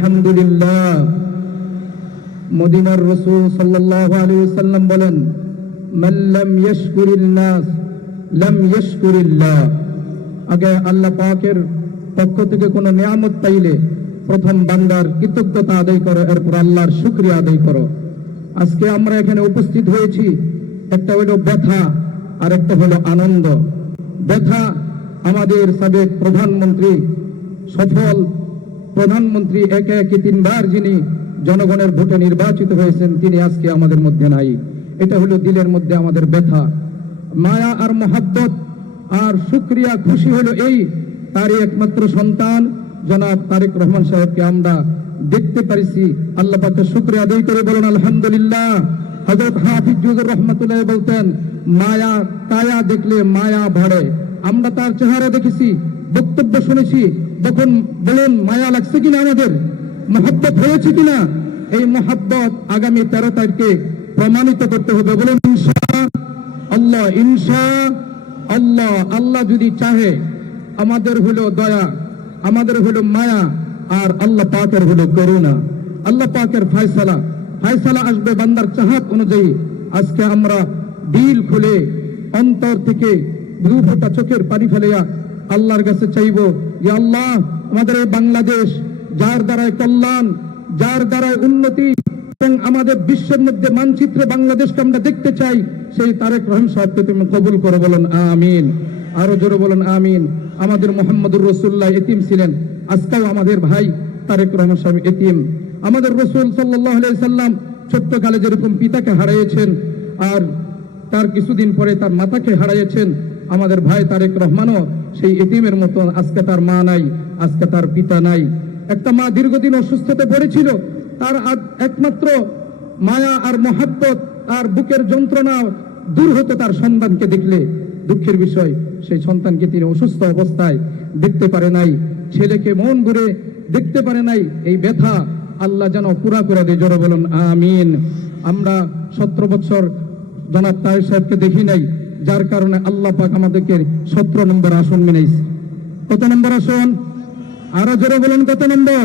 আলহামদুলিল্লাহ। মদিনার রাসূল সাল্লাল্লাহু আলাইহি ওয়াসাল্লাম বলেন, মান লাম ইয়াশকুরিন নাস লাম ইয়াশকুরিল্লাহ। আগে আল্লাহ পাকের পক্ষ থেকে কোনো নিয়ামত পাইলে প্রথম বান্দার কৃতজ্ঞতা আদায় করো, এরপর আল্লাহর শুকরিয়া আদায় করো। আজকে আমরা এখানে উপস্থিত হয়েছি, একটা হলো ব্যথা আর একটা হলো আনন্দ। ব্যথা, আমাদের সাবেক প্রধানমন্ত্রী, সফল প্রধানমন্ত্রী, একে একে তিনবার যিনি জনগণের ভোটে নির্বাচিত হয়েছেন, তিনি আজকে আমাদের মধ্যে নাই। এটা হলো দিলের মধ্যে আমাদের ব্যথা। মায়া আর মহাব্বত আর শুকরিয়া, খুশি হলো এই, তারই একমাত্র সন্তান জনাব তারেক রহমান সাহেবকে আমরা দেখতে পারিছি। আল্লাহ পাকের শুকরিয়া আদায় করে বলুন আলহামদুলিল্লাহ। হযরত হাফিজ জুজুর রহমাতুল্লাহ বলতেন, মায়া কায়া দেখলে মায়া বাড়ে। আমরা তার চেহারা দেখেছি, বক্তব্য শুনেছি, তখন বলুন মায়া লাগছে কিনা, আমাদের মহব্বত হয়েছে কিনা? এই মহব্বত আগামী 13 তারিখে প্রমাণিত করতে হবে। বলুন ইনশাআল্লাহ, ইনশাআল্লাহ। আল্লাহ যদি চাহে, আমাদের হলো দয়া, আমাদের হলো মায়া, আর আল্লাহ পাকের হলো করুণা। আল্লাহ পাকের ফায়সালা আসবে বান্দার চাহাত অনুযায়ী। আজকে আমরা দিল খুলে অন্তর থেকে দু ফোঁটা চোখের পানি ফেলিয়া আল্লাহর কাছে চাইব যে আল্লাহ, আমাদের এই বাংলাদেশ, যার দ্বারায় কল্যাণ, যার দ্বারায় উন্নতি এবং আমাদের বিশ্বের মধ্যে মানচিত্রে বাংলাদেশকে আমরা দেখতে চাই, সেই তারেক রহমান সাহেবকে তুমি কবুল করো। বলুন আমিন। আরো জোরে বলুন আমিন। আমাদের মুহাম্মদুর রাসূলুল্লাহ এতিম ছিলেন, আজকেও আমাদের ভাই তারেক রহমান সাহেব এতিম। আমাদের রাসূল সাল্লাল্লাহু আলাইহি সাল্লাম ছোট্টকালে যেরকম পিতাকে হারিয়েছেন, আর তার কিছুদিন পরে তার মাতাকে হারিয়েছেন, আমাদের ভাই তারেক রহমানও সেই এতিমের মতো। আজকে তার মা নাই, আজকে তার পিতা নাই। একটা মা দীর্ঘদিন অসুস্থতে পড়েছিল, তার একমাত্র মায়া আর মহাব্বত, তার বুকের যন্ত্রণা দূর হতো তার সন্তানকে দেখলে। দুঃখের বিষয়, সেই সন্তানকে তিনি অসুস্থ অবস্থায় দেখতে পারে নাই, ছেলেকে মন ভরে দেখতে পারে নাই। এই ব্যথা আল্লাহ যেন পুরা করে দেয়। জোরে বলুন আমিন। আমরা 17 বছর জনাব তাহের সাহেবকে দেখি নাই, যার কারণে আল্লাহ পাক আমাদেরকে 17 নম্বর আসন মিলাইছে। কত নম্বর আসন? আরো জোরে বলুন কত নম্বর?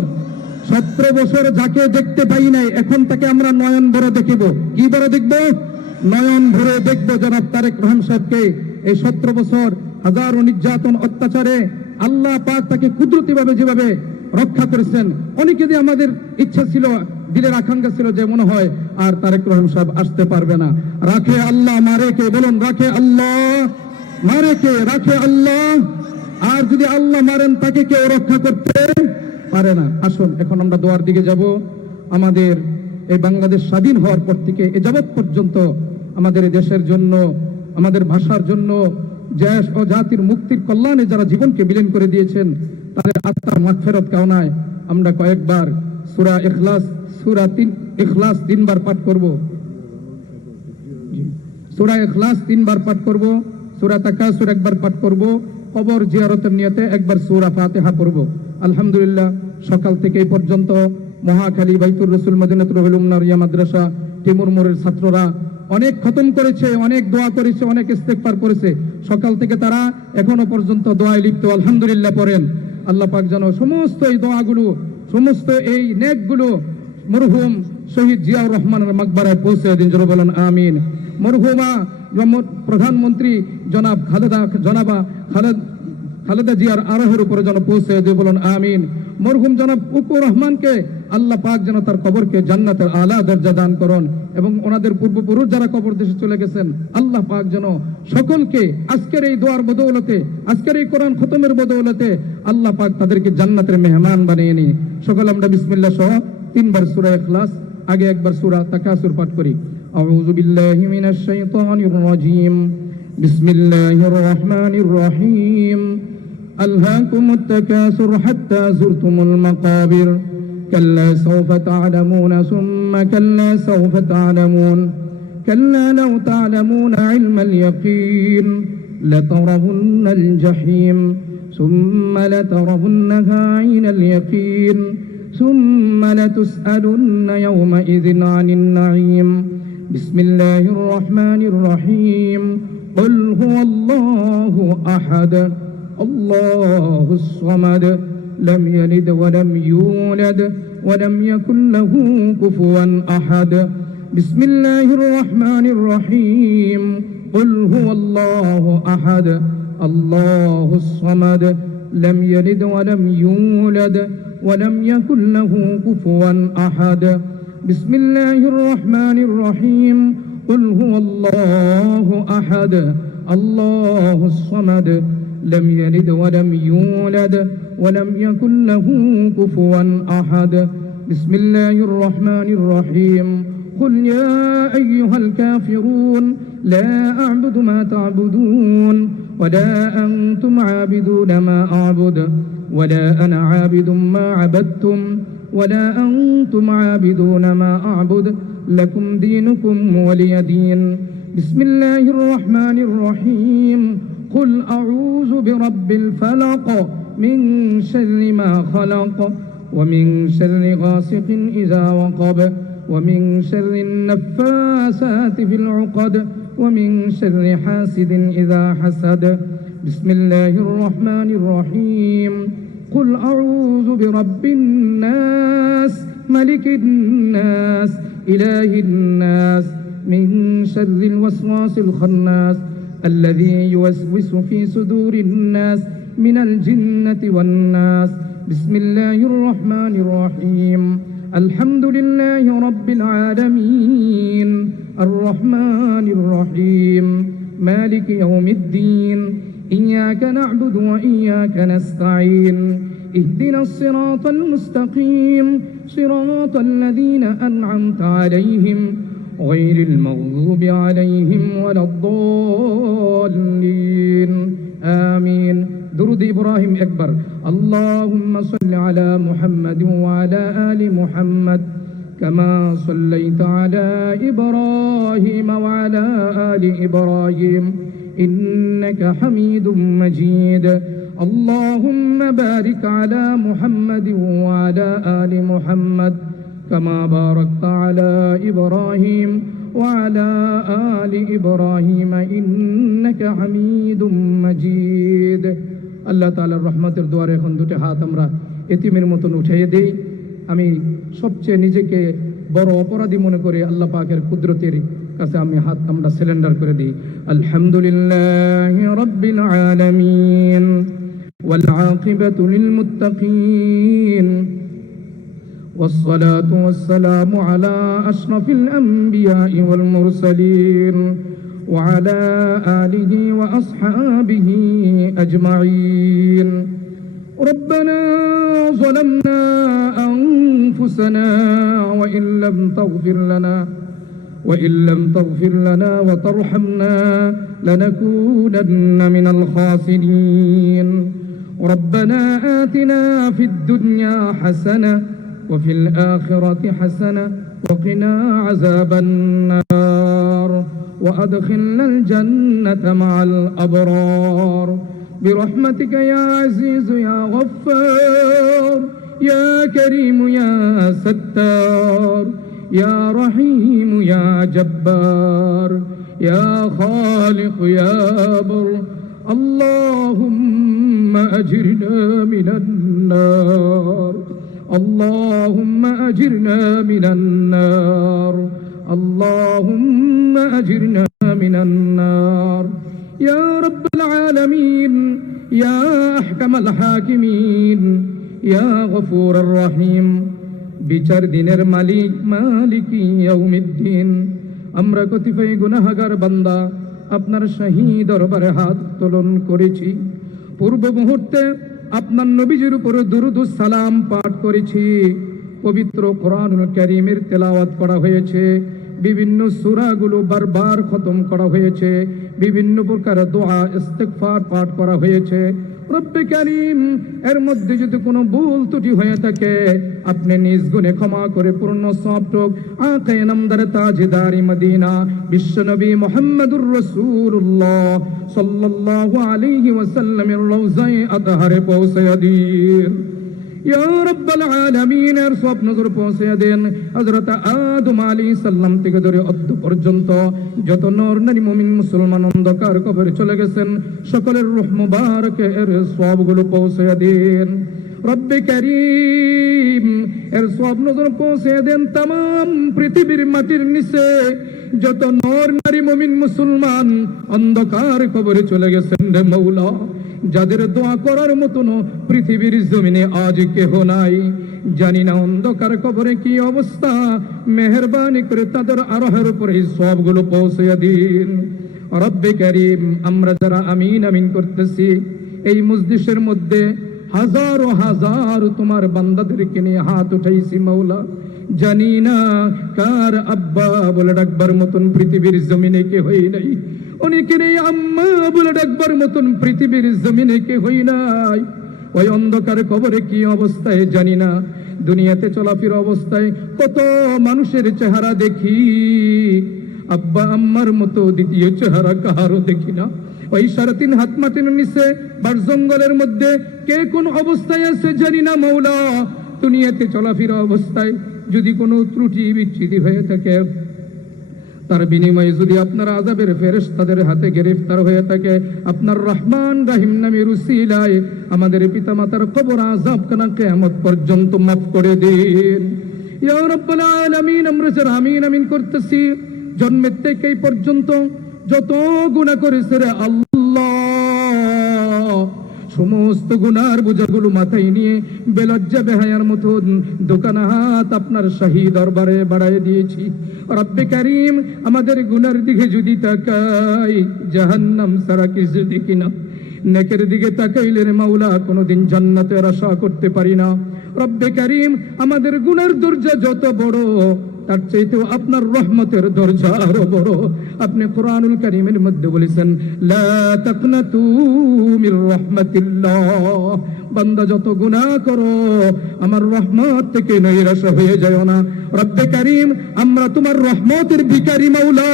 17 বছর যাকে দেখতে পাই নাই, এখন তাকে আমরা নয়ন ভরে দেখিব। কি ভরে দেখব? নয়ন ভরে দেখব জনাব তারেক রহমান সাহেবকে। এই 17 বছর হাজারো নির্যাতন অত্যাচারে আল্লাহ পাক তাকে কুদরতি ভাবে যেভাবে রক্ষা করেছেন, অনেকে দিয়ে আমাদের ইচ্ছা ছিল, দিলের আকাঙ্ক্ষা ছিল যে মনে হয় আর তারেক রহমান সাহেব আসতে পারবে না। রাখে আল্লাহ, মারে কে? বলুন রাখে আল্লাহ, মারে কে? রাখে আল্লাহ। আর যদি আল্লাহ মারেন, তাকে কেউ রক্ষা করতে পারে না। আসুন এখন আমরা দোয়ার দিকে যাব। আমাদের এই বাংলাদেশ স্বাধীন হওয়ার পর থেকে এ যাবৎ পর্যন্ত আমাদের এই দেশের জন্য, আমাদের ভাষার জন্য, দেশ ও জাতির মুক্তির কল্যাণে যারা জীবনকে বিলীন করে দিয়েছেন, তাদের আত্মার মাগফিরাত কামনায় আমরা কয়েকবার সূরা ইখলাস 3 বার পাঠ করব। সূরা ইখলাস 3 বার পাঠ করব, সূরা তাকাসুর 1 বার পাঠ করব, কবর জিয়ারতের নিয়তে 1 বার সূরা ফাতিহা পড়ব। আলহামদুলিল্লাহ, সকাল থেকে এই পর্যন্ত মহাখালী বাইতুর রাসূল মদিনাতুল উলুম নারিয়া মাদ্রাসা টিমুর মোড়ের ছাত্ররা অনেক খতম করেছে, অনেক দোয়া করেছে, অনেক ইস্তেগফার করেছে। সকাল থেকে তারা এখনো পর্যন্ত দোয়ায় লিপ্ত। আলহামদুলিল্লাহ পড়েন। আল্লাহ পাক যেন সমস্ত এই দোয়াগুলো, সমস্ত এই নেকগুলো মরহুম শহীদ জিয়াউর রহমানের মাকবারায় পৌঁছে দিন। জোরে বলেন আমিন। মরহুমা প্রধানমন্ত্রী জনাবা খালেদা জিয়ার আরোহের উপরে যেন পৌঁছে দিয়ে বলুন আমিন। মরহুম জনাব উকুর রহমানকে আল্লাহ পাক যেন তার কবরকে জান্নাতের আলা দরজা দান করুন, এবং ওনাদের পূর্বপুরুষ যারা কবর দেশে চলে গেছেন, আল্লাহ পাক যেন সকলকে আজকের এই দোয়ার বদৌলতে, আজকের এই কোরআন খতমের বদৌলতে আল্লাহ পাক তাদেরকে জান্নাতের মেহমান বানিয়ে নিন। সকল আমরা বিসমিল্লাহ সহ 3 বার সূরা ইখলাস, আগে 1 বার সূরা তাকাসুর পাঠ করি। আউযু বিল্লাহি মিনাশ শাইতানির রাজীম। বিসমিল্লাহির রহমানির রহিম। আলহাকুমুত তাকাসুর হাত্তা যুরতুমুল মাকাবির। كلا سوف تعلمون ثم كلا سوف تعلمون كلا لو تعلمون علم اليقين لترون الجحيم ثم لترونها عين اليقين ثم لتسألن يومئذ عن النعيم. بسم الله الرحمن الرحيم. قل هو الله أحد الله الصمد لم يلد ولم يولد ولم يكن له كفوا أحد بسم الله الرحمن الرحيم قل هو الله أحد الله الصمد لم يلد ولم يولد ولم يكن له كفوا أحد بسم الله الرحمن الرحيم قل هو الله أحد الله الصمد لم يلد ولم يولد ولم يكن له كفوا أحد بسم الله الرحمن الرحيم قل يا أيها الكافرون لا أعبد ما تعبدون ولا أنتم عابدون ما أعبد ولا أنا عابد ما عبدتم ولا أنتم عابدون ما أعبد لكم دينكم ولي دين بسم الله الرحمن الرحيم قل أعوذ برب الفلق من شر ما خلق ومن شر غاسق إذا وقب ومن شر النفاسات في العقد ومن شر حاسد إذا حسد بسم الله الرحمن الرحيم قل أعوذ برب الناس ملك الناس إله الناس من شر الوسواس الخناس الذي يوسوس في صدور الناس من الجنة والناس بسم الله الرحمن الرحيم الحمد لله رب العالمين الرحمن الرحيم مالك يوم الدين إياك نعبد وإياك نستعين اهدنا الصراط المستقيم صراط الذين أنعمت عليهم غير المغضوب عليهم ولا الضالين آمين درود إبراهيم أكبر اللهم صل على محمد وعلى آل محمد كما صليت على إبراهيم وعلى آل إبراهيم إنك حميد مجيد اللهم بارك على محمد وعلى آل محمد كما باركت على إبراهيم وعلى آل إبراهيم إنك حميد مجيد আল্লাহ তাআলার রহমতের দুয়ারে এখন দুটো হাত আমরা এতিমের মতন উঠিয়ে দেই আমি সবচেয়ে নিজেকে বড় অপরাধী মনে করে আল্লাহ পাকের কুদরতের কাছে আমি হাত আমরা সিলিন্ডার করে দিই আলহামদুলিল্লাহি রাব্বিল আলামিন ওয়াল আকিবাতু লিল মুত্তাকিন والصلاة والسلام على أشرف الأنبياء والمرسلين وعلى آله وأصحابه أجمعين ربنا ظلمنا أنفسنا وإن لم تغفر لنا وترحمنا لنكونن من الخاسرين ربنا آتنا في الدنيا حسنة وفي الآخرة حسنة وقنا عذاب النار وأدخلنا الجنة مع الأبرار برحمتك يا عزيز يا غفار يا كريم يا ستار يا رحيم يا جبار يا خالق يا بر اللهم أجرنا من النار اللهم أجرنا من النار اللهم أجرنا من النار يا رب العالمين يا أحكم الحاكمين يا غفور الرحيم বিচার দিনের মালিক মালিক ইয়াউমিদ্দিন আমরা কতিপয় গুনাহগার বান্দা আপনার শাহী দরবারে হাত উত্তোলন করেছি পূর্ব মুহূর্তে আপনার নবীজির উপর দুরূদ ও সালাম পাঠ করেছি পবিত্র কোরআনুল কারীমের তেলাওয়াত করা হয়েছে বিভিন্ন সূরাগুলো বারবার খতম করা হয়েছে বিভিন্ন প্রকার দোয়া ইস্তিগফার পাঠ করা হয়েছে রব্বে কারীম এর মধ্যে যদি কোনো ভুল ত্রুটি হয়ে থাকে আপনি নিজ গুণে ক্ষমা করে পূর্ণ সওয়াবটুক আকায়ে নামদার তাজদারি মদিনা বিশ্বনবী মুহাম্মদুর রাসূলুল্লাহ সাল্লাল্লাহু আলাইহি ওয়াসাল্লামের রওজায়ে আতহারে পৌঁছায়া দিন ইয়া রাব্বাল আলামিন এর সব নজর পৌঁছায়া দেন হযরত আদম আলাইহিস সালাম থেকে ধরে অদ্য পর্যন্ত যত নর নারী মুমিন মুসলমান অন্ধকার কবরে চলে গেছেন সকলের রূহ মুবারকে এর সওয়াবগুলো পৌঁছায়া দেন রব্বে কারীম এর সওয়াব নজর পৌঁছে দেন तमाम পৃথিবীর মাটির নিচে যত নর নারী মুমিন মুসলমান অন্ধকার কবরে চলে গেছেন রে মাওলা, যাদের দোয়া করার মতন পৃথিবীর জমিনে আজ কেহ নাই। জানি না অন্ধকার কবরে কি অবস্থা, মেহেরবানি করে তাদের আরোহের উপরে সবগুলো পৌঁছে দিন। রব্বে কারীম আমরা যারা আমিন আমিন করতেছি এই মজলিসের মধ্যে হাজারো হাজার তোমার বান্দাদেরকে নিয়ে হাত উঠাইছি মাওলা, জানি না কার আব্বা বলে ডাকবার মতন পৃথিবীর জমিনে কে হই নাই, অনেকের আম্মা বলে ডাকবার মতন পৃথিবীর জমিনে কে হই নাই। ওই অন্ধকার কবরে কি অবস্থায় জানি না, দুনিয়াতে চলাফেরা অবস্থায় কত মানুষের চেহারা দেখি, আব্বা আম্মার মতো দ্বিতীয় চেহারা কাহারও দেখি না। ওই 3.5 হাত মাটির নিচে বার জঙ্গলের মধ্যে কে কোন অবস্থায় আছে জানি না মাওলা। দুনিয়াতে চলাফেরা অবস্থায় যদি কোনো ত্রুটি বিচ্যুতি হয়ে থাকে, তার বিনিময়ে যদি আপনার আযাবের ফেরেশতাদের হাতে গ্রেফতার হয়ে থাকে, আপনার রহমান রহিম নামের উসিলায় আমাদের পিতামাতার কবর আযাব কানা কিয়ামত পর্যন্ত মাফ করে দিন ইয়া রাব্বুল আলামিন। আমরা যারা আমিন আমিন করতেছি জন্মের থেকে এই পর্যন্ত যত গুনাহ করেছে রে আল্লাহ, সমস্ত গুনার বোঝাগুলো মাথায় নিয়ে বেলজ্জা বেহায়ার মতো দোকান হাত আপনার শাহী দরবারে বাড়ায় দিয়েছি। রব্বে কারীম আমাদের গুনার দিকে যদি তাকাই জাহান্নাম ছাড়া কিছু দেখি না, নেকের দিকে তাকাইলে রে মাওলা কোনোদিন জান্নাতের আশা করতে পারি না। রব্বে কারীম আমাদের গুনার দরজা যত বড় তার চাইতেও আপনার রহমতের দরজা আরো বড়। আপনি কোরআনুল কারীমের মধ্যে বলেছেন লা তাকনাতু মির রাহমাতিল্লাহ, বান্দা যত গুনাহ করো আমার রহমত থেকে নৈরাশ হয়ে যায় না। রব্বে কারীম আমরা তোমার রহমতের ভিখারি মাওলা,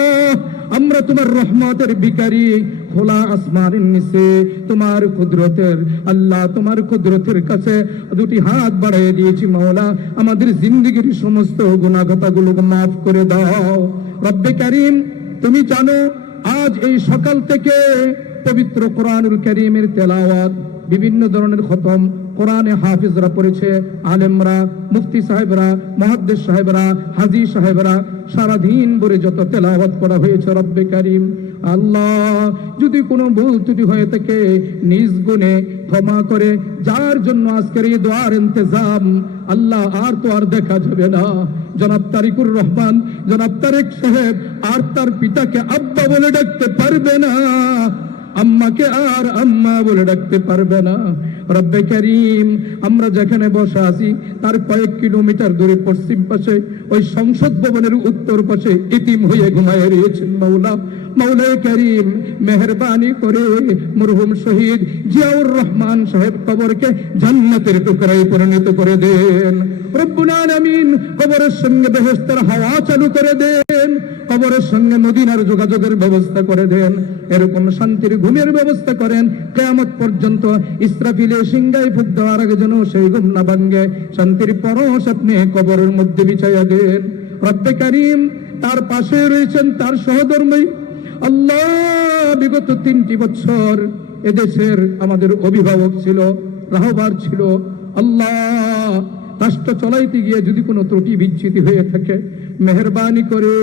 আমরা তোমার রহমতের ভিখারি। খোলা আসমানের নিচে তোমার কুদরতের আল্লাহ, তোমার কুদরতের কাছে দুটি হাত বাড়িয়ে দিয়েছি মাওলা, আমাদের জিন্দেগীর সমস্ত গুনাহ কথাগুলোকে মাফ করে দাও। রব্বে কারীম তুমি জানো আজ এই সকাল থেকে পবিত্র কোরআনুল কারীমের তেলাওয়াত, বিভিন্ন ধরনের খতম কোরআনে হাফিজরা পড়েছে, আলেমরা, মুফতি সাহেবরা, মুহাদ্দিস সাহেবরা, হাজী সাহেবরা, সারাদিন ভরে যত তেলাওয়াত করা হয়েছে রব্বে কারীম আল্লাহ যদি কোনো ভুল ত্রুটি হয়ে থাকে নিজ গুণে ক্ষমা করে, যার জন্য আজকের এই দোয়ার ইন্তজাম আল্লাহ আর তো আর দেখা যাবে না। জনাব তারিকুর রহমান, জনাব তারেক সাহেব আর তার পিতাকে আব্বা বলে ডাকতে পারবে না, আম্মাকে আর আম্মা বলে ডাকতে পারবে না। রব্বে কারীম আমরা যেখানে বসে আছি তার কয়েক কিলোমিটার দূরে পশ্চিম পাশে ওই সংসদ ভবনের উত্তর পাশে ইতিম হয়ে ঘুমায় রয়েছেন মাওলা। মাওলায়ে কারীম মেহেরবানি করে মরহুম শহীদ জিয়াউর রহমান সাহেব কবরকে জান্নাতের টুকরায় পরিণত করে দেন। রব্বুল আলামিন কবরের সঙ্গে বেহেশতের হাওয়া চালু করে দেন, কবরের সঙ্গে মদিনার যোগাযোগের ব্যবস্থা করে দেন, এরকম শান্তির ঘুমের ব্যবস্থা করেন কিয়ামত পর্যন্ত। ইসরাফিলে সিংহায় ফুঁক দেওয়ার আগে যেন সেই ঘুম না ভাঙ্গে, শান্তির পরশ আপনি কবরের মধ্যে বিছাইয়া দেন। রব্বে কারীম তার পাশে রয়েছেন তার সহধর্মী আল্লাহ, বিগত 3টি বছর এদেশের আমাদের অভিভাবক ছিল, রাহবার ছিল আল্লাহ। রাষ্ট্র চলাইতে গিয়ে যদি কোনো ত্রুটি বিচ্যুতি হয়ে থাকে মেহেরবানি করে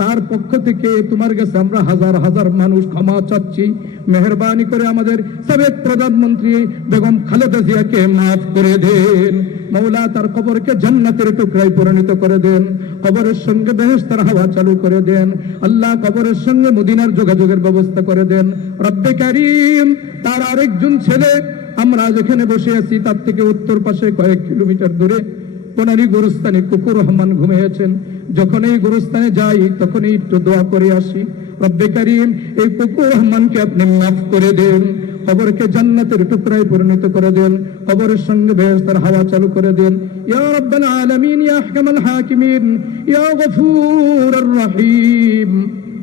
তার পক্ষ থেকে তোমার কাছে আমরা হাজার হাজার মানুষ ক্ষমা চাচ্ছি। মেহেরবানি করে আমাদের সাবেক প্রধানমন্ত্রী বেগম খালেদা জিয়াকে মাফ করে দেন মাওলা, তার কবরকে জান্নাতের টুকরায় পরিণত করে দেন, কবরের সঙ্গে বেহেশতের হাওয়া চালু করে দেন আল্লাহ, কবরের সঙ্গে মদিনার যোগাযোগের ব্যবস্থা করে দেন। রব্বে কারীম তার আরেকজন ছেলে আমরা যেখানে বসে আছি তার থেকে উত্তর পাশে কয়েক কিলোমিটার দূরে কোনারি গোরস্থানে কুকুর রহমান ঘুমিয়েছেন। যখন এই গোরস্থানে যাই তখনই একটু দোয়া করে আসি। রব্বে কারীম এই কুকুর রহমানকে আপনি মাফ করে দেন, কবরকে জান্নাতের টুকরায় পরিণত করে দেন, কবরের সঙ্গে বেহেশতের হাওয়া চালু করে দেন। ইয়া রাব্বাল আলামিন, ইয়া আহকামাল হাকিমিন, ইয়া গফুরুর রহিম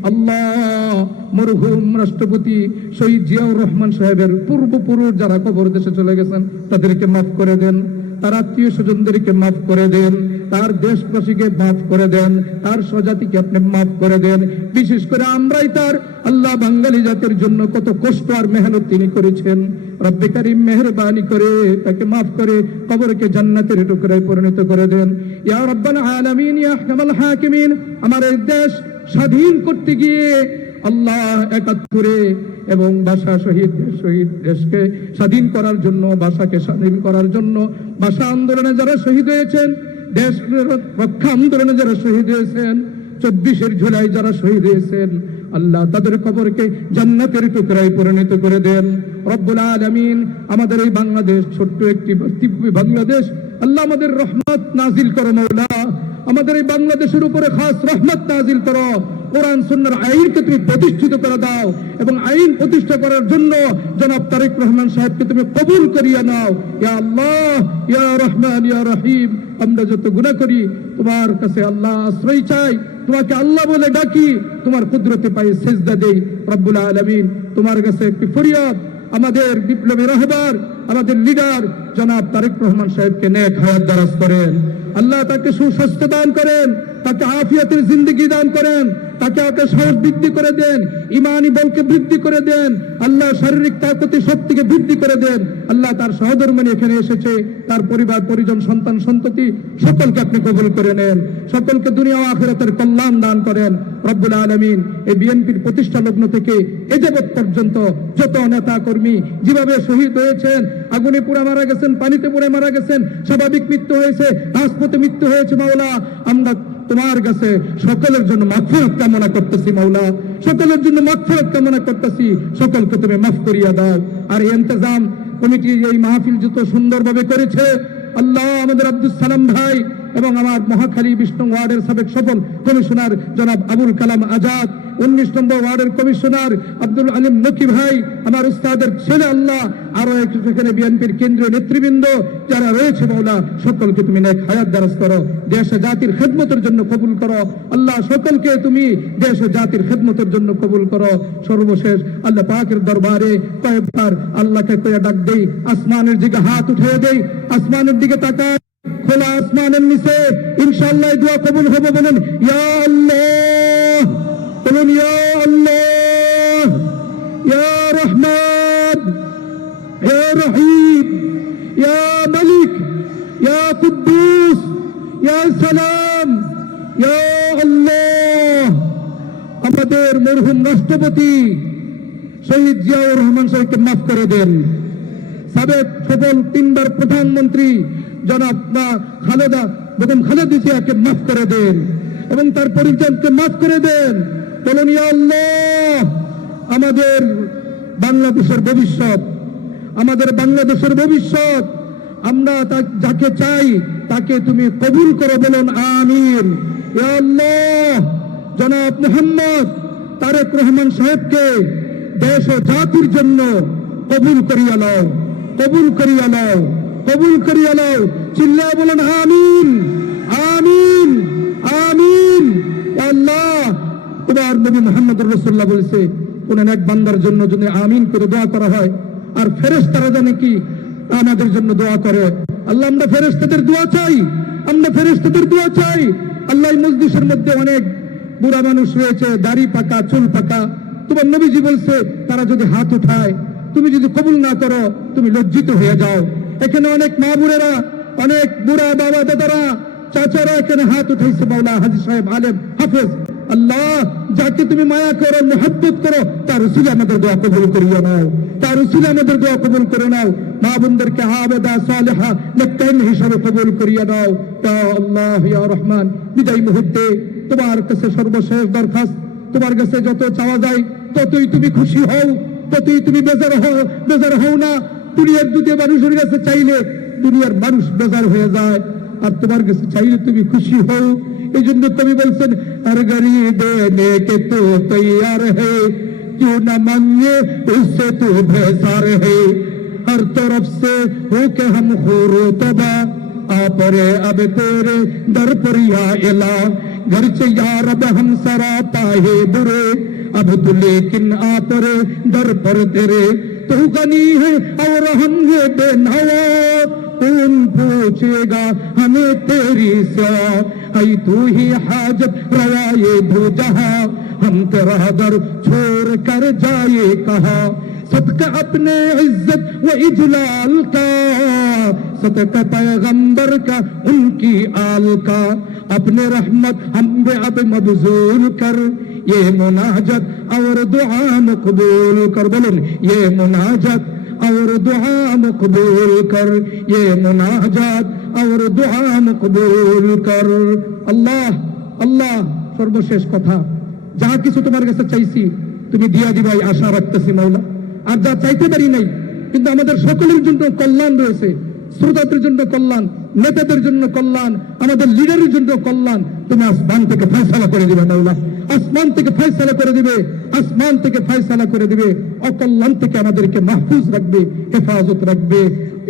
আল্লাহ। মরহুম রাষ্ট্রপতি শহীদ জিয়াউর রহমান সাহেবের পূর্বপুরুষ যারা কবর দেশে চলে গেছেন তাদেরকে মাফ করে দেন, তার আত্মীয় স্বজনদেরকে মাফ করে দেন, তার দেশবাসীকে মাফ করে দেন, তার স্বজাতিকে আপনি মাফ করে দেন। বিশেষ করে আমরাই তার আল্লাহ বাঙালি জাতির জন্য কত কষ্ট আর মেহনত তিনি করেছেন রব্বে কারীম মেহেরবানি করে তাকে মাফ করে কবরকে জান্নাতের টুকরায় পরিণত করে দেন। ইয়া রাব্বাল আলামিন, ইয়া আহকামাল হাকিমিন, আমার এই দেশ স্বাধীন করতে গিয়ে আল্লাহ ৭১ এবং ভাষা শহীদ দেশকে স্বাধীন করার জন্য, ভাষাকে স্বাধীন করার জন্য, ভাষা আন্দোলনে যারা শহীদ হয়েছেন, দেশ রক্ষা আন্দোলনে যারা শহীদ হয়েছেন, ২৪ জুলাই যারা শহীদ হয়েছেন, আল্লাহ তাদের কবরকে জান্নাতের টুকরায় পরিণত করে দেন। রব্বুল আলামিন, আমাদের এই বাংলাদেশ, ছোট্ট একটি বাংলাদেশ, আল্লাহ আমাদের রহমত নাজিল করো মাওলা, আমাদের এই বাংলাদেশের উপরে খাস রহমত নাজিল করো। কোরআন সুন্নাহর আইনকে তুমি প্রতিষ্ঠিত করে দাও এবং আইন প্রতিষ্ঠা করার জন্য জনাব তারেক রহমান সাহেবকে তুমি কবুল করিয়া নাও। ইয়া আল্লাহ, ইয়া রহমান, ইয়া রহিম, আমরা যত গুনাহ করি তোমার কাছে আল্লাহ আশ্রয় চাই, তোমাকে আল্লাহ বলে ডাকি, তোমার কুদরতে পায়ে সেজদা দেই। রব্বুল আলামিন, তোমার কাছে একটি ফরিয়াদ, আমাদের বিপ্লবী রাহবার, আমাদের লিডার জনাব তারেক রহমান সাহেবকে নেক হায়াত দারাজ করেন। আল্লাহ তাকে সুস্বাস্থ্য দান করেন, তাকে আফিয়াতের জিন্দেগি দান করেন, তাকে সাহস বৃদ্ধি করে দেন, ইমানি বলকে বৃদ্ধি করে দেন, আল্লাহ শারীরিক তাকতি শক্তিকে বৃদ্ধি করে দেন। আল্লাহ তার সহধর্মিনী এখানে এসেছে, তার পরিবার পরিজন, সন্তান সন্ততি সকলকে আপনি কবুল করে নেন, সকলকে দুনিয়া ও আখিরাতের কল্যাণ দান করেন। রব্বুল আলামিন, এই বিএনপির প্রতিষ্ঠা লগ্ন থেকে এ যাবৎ পর্যন্ত যত নেতা কর্মী যেভাবে শহীদ হয়েছেন, আগুনে পুড়ে মারা গেছেন, পানিতে পুড়ে মারা গেছেন, স্বাভাবিক মৃত্যু হয়েছে, রাজপথে মৃত্যু হয়েছে, মাওলা আমরা তোমার কাছে সকলের জন্য মাগফিরাত কামনা করতেছি। মাওলা সকলের জন্য মাগফিরাত কামনা করতেছি, সকলকে তুমি মাফ করিয়া দাও। আর এই ইন্তজাম কমিটি এই মাহফিল যত সুন্দরভাবে করেছে, আল্লাহ আমাদের আব্দুল সালাম ভাই এবং আমার মহাখালী ২০ নং ওয়ার্ডের সাবেক সফল কমিশনার জনাব আবুল কালাম আজাদ, ১৯ নম্বর ওয়ার্ডের কমিশনার আব্দুল আলিম নকি ভাই, আমার উস্তাদের ছেলে, আল্লাহ আরো সেখানে বিএনপির কেন্দ্রীয় নেতৃবৃন্দ যারা রয়েছে, মাওলা সকলকে তুমি নেক হায়াত দারাজ করো, দেশ ও জাতির খেদমতের জন্য কবুল করো। আল্লাহ সকলকে তুমি দেশ ও জাতির খেদমতের জন্য কবুল করো। সর্বশেষ আল্লাহ পাকের দরবারে কয়েকবার আল্লাহকে কয়ে ডাক দেই, আসমানের দিকে হাত উঠিয়ে দেই, আসমানের দিকে তাকাই, খোলা আসমানের নিচে ইনশাআল্লাহ দোয়া কবুল হবে। বলেন ইয়া আল্লাহ, বলুন ইয়া আল্লাহ, ইয়া রহমান, ইয়া রহিম, ইয়া মালিক, ইয়া কুদ্দুস, ইয়া সালাম, ইয়া আল্লাহ। আমাদের মরহুম রাষ্ট্রপতি শহীদ জিয়াউর রহমান সাহেবকে মাফ করে দেন, সাবেক সফল 3বার প্রধানমন্ত্রী জনাব খালেদা বেগম খালেদা জিয়াকে মাফ করে দেন এবং তার পরিজনকে মাফ করে দেন। বলুন ইয়া আল্লাহ, আমাদের বাংলাদেশের ভবিষ্যৎ, আমাদের বাংলাদেশের ভবিষ্যৎ, আমরা যাকে চাই তাকে তুমি কবুল করো। বলুন আমিন। ইয়া আল্লাহ, জনাব মুহাম্মদ তারেক রহমান সাহেবকে দেশ ও জাতির জন্য কবুল করিয়া নাও, কবুল করিয়া নাও, কবুল করিয়া নাও। চিল্লায় বলেন আমিন, আমিন, আমিন। আল্লাহ, তোমার নবী মুহাম্মদুর রাসূলুল্লাহ বলেছে, কোন এক বান্দার জন্য যদি আমিন করে দোয়া করা হয়, আর ফেরেশতারা জানে কি আমাদের জন্য দোয়া করে। আল্লাহ, আমরা ফেরেশতাদের দোয়া চাই, আমরা ফেরেশতাদের দোয়া চাই। আল্লাহ, মজলিসের মধ্যে অনেক বুড়া মানুষ রয়েছে, দাড়ি পাকা, চুল পাকা, তোমার নবীজি বলছে তারা যদি হাত উঠায়, তুমি যদি কবুল না করো, তুমি লজ্জিত হয়ে যাও। এখানে অনেক মা বুড়েরা, অনেক বুড়া বাবা দাদারা, চাচারা এখানে হাত উঠাইছে। মাওলা হাজী সাহেব, আলেম, হাফেজ, আল্লাহ যাকে তুমি মায়া করো, মুহাব্বত করো, তার উসিলে আমাদের দোয়া কবুল করিয়ে নাও, তার উসিলে আমাদের দোয়া কবুল করে নাও। মা বোনদেরকে আবেদা সালেহা নেককার হিসাবে কবুল করিয়ে নাও। ইয়া আল্লাহ, ইয়া রহমান, বিদায় মুহূর্তে তোমার কাছে সর্বশেষ দরখাস্ত, তোমার কাছে যত চাওয়া যায় ততই তুমি খুশি হও, ততই তুমি বেজার হও না। দুনিয়ার দুধে মানুষের কাছে চাইলে দুনিয়ার মানুষ বেজার হয়ে যায়, আর তোমার কাছে চাইলে তুমি খুশি হও। এই জন্য কবি বলছেন, হর গরি দেনে কে তু তৈয়ার হে, क्यों न मांगे उससे तू बेजार है, हर तरफ से होके हम खूरो तबा, आ परे अब तेरे दर पर या इला, घर से यार अब हम सरा पाए बुरे, अब तू लेकिन आ परे दर पर तेरे, तू गनी है और हम ये बेनवा, कौन पूछेगा हमें तेरी सिवा, ऐ तू ही हाजत रवाए दो जहां, हम तेरा दर छोड़ कर जाए कहा, सदका अपने इज्जत व इजलाल का, सदका पैगंबर का उनकी आल का, अपने रहमत हम पे अब मबजूल कर, ये मुनाजत और दुआ मकबूल कर। बोलून ये मुनाजत और दुआ मकबूल कर, ये मुनाजात और दुआ मकबूल कर। अल्लाह अल्लाह সর্বশেষ কথা, যা কিছু তোমার কাছে চাইছি তুমি দিয়া দিবাই আশা রাখতেছি মাওলা। আর যা চাইতে পারি নাই, কিন্তু আমাদের সকলের জন্য কল্যাণ রয়েছে, শ্রোতাদের জন্য কল্যাণ, নেতাদের জন্য কল্যাণ, আমাদের লিডারের জন্য কল্যাণ, তুমি আসমান থেকে ফয়সালা করে দিবে মাওলা, আসমান থেকে ফয়সালা করে দিবে, আসমান থেকে ফয়সালা করে দিবে, অকল্যাণ থেকে আমাদেরকে মাহফুজ রাখবে, হেফাজত রাখবে।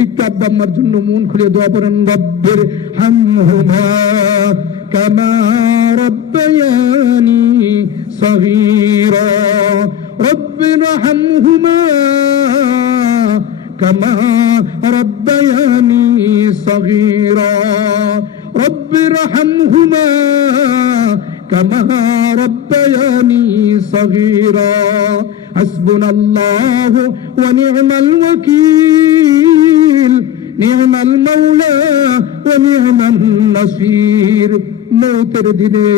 একটু আব্বা আম্মার জন্য মন খুলে দোয়া করেন, রব্বির হামহুমা কামা রব্বায়ানি সগীরা, রব্বির হামহুমা কামা রব্বায়ানি সগীরা, রব্বির হামহুমা কামা রব্বায়ানি সগীরা, হাসবুনাল্লাহু ওয়া নি'মাল ওয়াকিল, নি'মাল মাওলা ওয়া নি'মান নাসির। মৌতের দিনে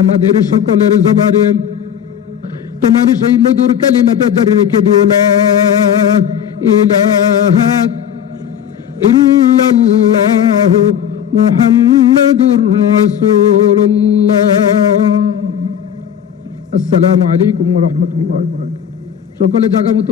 আমাদের সকলের জবানে তোমার সেই মধুর কালিমাটা জারি রেখে দিও, লা ইলাহা ইল্লাল্লাহু মুহাম্মাদুর রাসূলুল্লাহ। আসসালামু আলাইকুম ওয়া রাহমাতুল্লাহি ওয়া বারাকাতুহু। সকলে জায়গা মতো